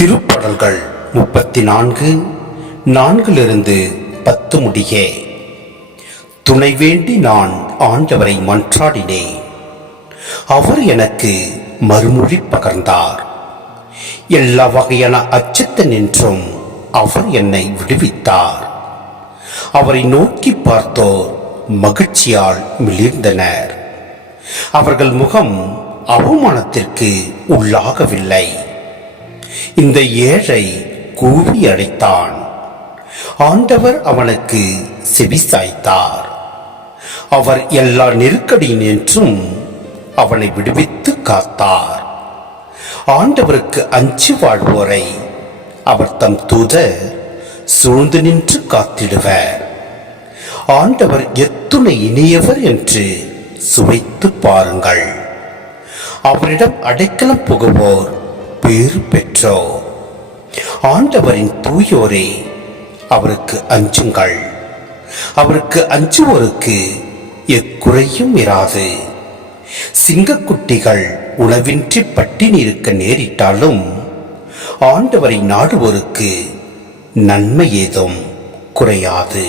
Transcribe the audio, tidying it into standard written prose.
திருப்பாடல்கள் 34 4-10 முடிய. துணை வேண்டி நான் ஆண்டவரை மன்றாடினேன். அவர் எனக்கு மறுமொழி பகர்ந்தார். எல்லா வகையான அச்சத்தினின்றும் அவர் என்னை விடுவித்தார். அவரை நோக்கி பார்த்தோர் மகிழ்ச்சியால் மிளிர்ந்தனர். அவர்கள் முகம் அவமானத்திற்கு உள்ளாகவில்லை. இந்த ஏழை கூவி அழைத்தான். ஆண்டவர் அவனுக்கு செவிசாய்த்தார். அவர் எல்லா நெருக்கடியினின்றும் அவனை விடுவித்து காத்தார். ஆண்டவருக்கு அஞ்சி வாழ்வோரை அவர் தம் தூதர் சூழ்ந்து நின்று காத்திடுவர். ஆண்டவர் எத்துணை இனியவர் என்று சுவைத்து பாருங்கள். அவரிடம் அடைக்கலம் புகுவோர் பேறு பெற்றோர். ஆண்டவரின் தூயோரே, அவருக்கு அஞ்சுங்கள். அவருக்கு அஞ்சுவோருக்கு எக்குறையும் இராது. சிங்கக்குட்டிகள் உணவின்றி பட்டினி இருக்க நேரிட்டாலும் ஆண்டவரை நாடுவோருக்கு நன்மை ஏதும் குறையாது.